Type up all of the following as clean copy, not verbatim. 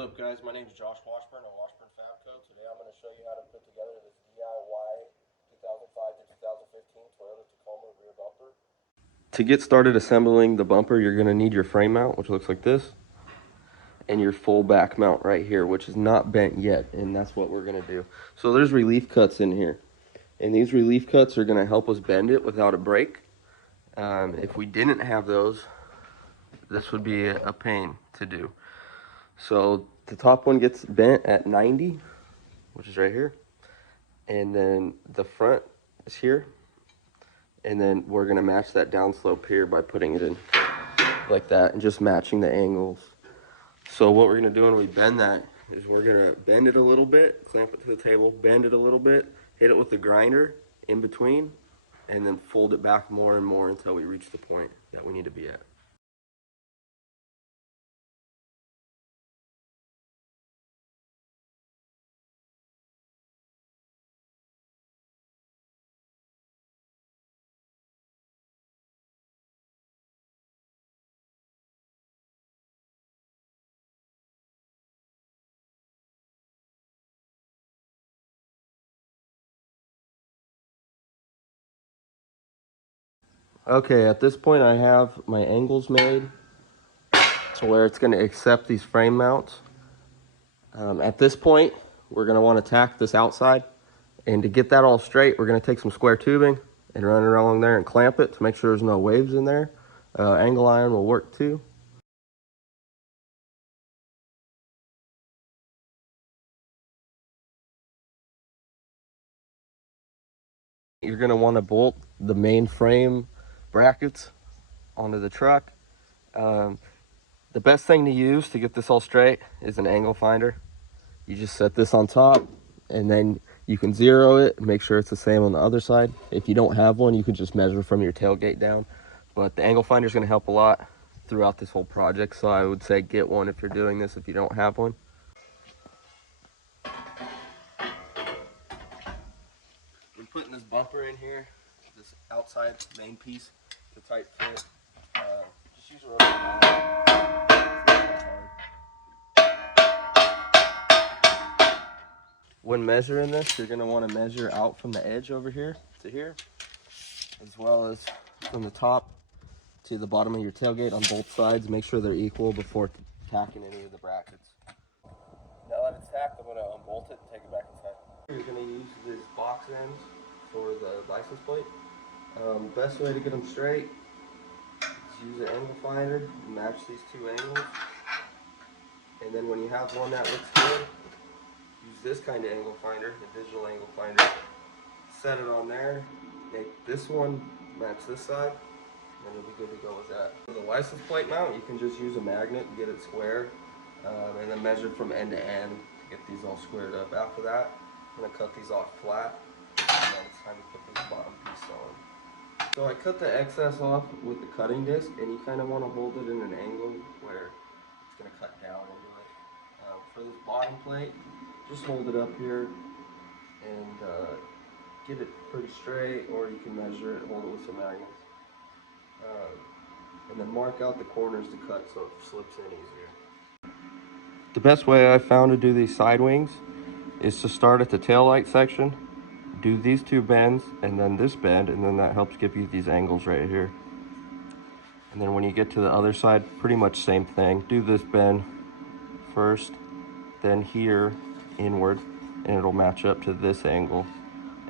up, guys? My name is Josh Washburn of Washburn Fabco. Today I'm going to show you how to put together this DIY 2005 to 2015 Toyota Tacoma rear bumper. To get started assembling the bumper, you're going to need your frame mount, which looks like this, and your full back mount right here, which is not bent yet, and that's what we're going to do. So there's relief cuts in here, and these relief cuts are going to help us bend it without a break. If we didn't have those, this would be a pain to do. So the top one gets bent at 90, which is right here, and then the front is here, and then we're gonna match that downslope here by putting it in like that and just matching the angles. So what we're gonna do when we bend that is we're gonna bend it a little bit, clamp it to the table, bend it a little bit, hit it with the grinder in between, and then fold it back more and more until we reach the point that we need to be at. Okay, at this point I have my angles made to where it's going to accept these frame mounts. At this point, we're going to want to tack this outside, and to get that all straight, we're going to take some square tubing and run it along there and clamp it to make sure there's no waves in there. Angle iron will work too. You're going to want to bolt the main frame brackets onto the truck. The best thing to use to get this all straight is an angle finder. You just set this on top, and then you can zero it and make sure it's the same on the other side. If you don't have one, you can just measure from your tailgate down. But the angle finder is going to help a lot throughout this whole project, so I would say get one if you're doing this if you don't have one. We're putting this bumper in here, this outside main piece, the tight fit. Just use a rubber band. When measuring this, you're going to want to measure out from the edge over here to here, as well as from the top to the bottom of your tailgate on both sides. Make sure they're equal before tacking any of the brackets. Now that it's tacked, I'm going to unbolt it and take it back inside. You're going to use these box ends for the license plate. Best way to get them straight is use an angle finder, match these two angles, and then when you have one that looks good, use this kind of angle finder, the digital angle finder, set it on there, make this one match this side, and you'll be good to go with that. For the license plate mount, you can just use a magnet and get it square, and then measure from end to end to get these all squared up. After that, I'm going to cut these off flat, and then it's time to put this bottom piece on. So I cut the excess off with the cutting disc, and you kind of want to hold it in an angle where it's going to cut down into it. For this bottom plate, just hold it up here and get it pretty straight, or you can measure it, hold it with some magnets. And then mark out the corners to cut so it slips in easier. The best way I found to do these side wings is to start at the tail light section, do these two bends, and then this bend, and then that helps give you these angles right here. And then when you get to the other side, pretty much same thing. Do this bend first, then here inward, and it'll match up to this angle,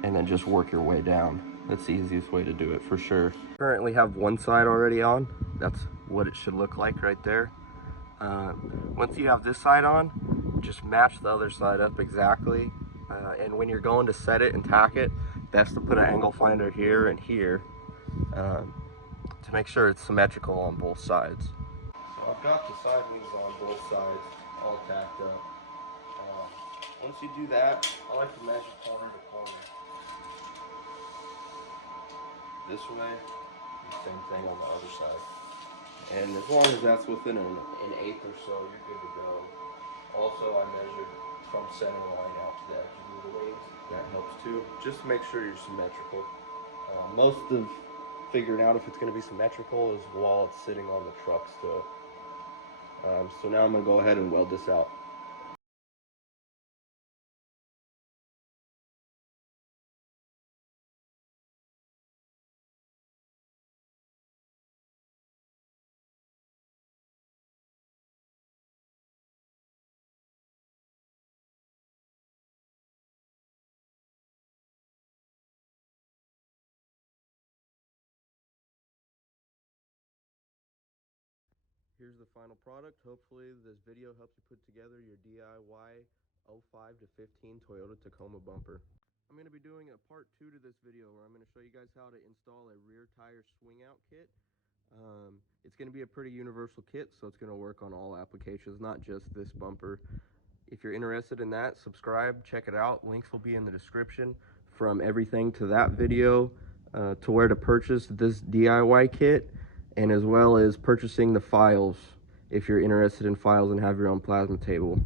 and then just work your way down. That's the easiest way to do it for sure. Currently have one side already on. That's what it should look like right there. Once you have this side on, just match the other side up exactly. And when you're going to set it and tack it, best to put an angle finder here and here to make sure it's symmetrical on both sides. So I've got the side wings on both sides all tacked up. Once you do that, I like to measure corner to corner. This way, the same thing on the other side. And as long as that's within an eighth or so, you're good to go. Also, I measured from center line out to the edge of the wings. That helps too, just to make sure you're symmetrical. Most of figuring out if it's going to be symmetrical is while it's sitting on the truck still. So now I'm going to go ahead and weld this out. here's the final product. Hopefully this video helps you put together your DIY 05 to 15 Toyota Tacoma bumper. I'm going to be doing a part 2 to this video where I'm going to show you guys how to install a rear tire swing out kit. It's going to be a pretty universal kit, so it's going to work on all applications, not just this bumper. If you're interested in that, subscribe, check it out. Links will be in the description from everything to that video to where to purchase this DIY kit, and as well as purchasing the files if you're interested in files and have your own plasma table.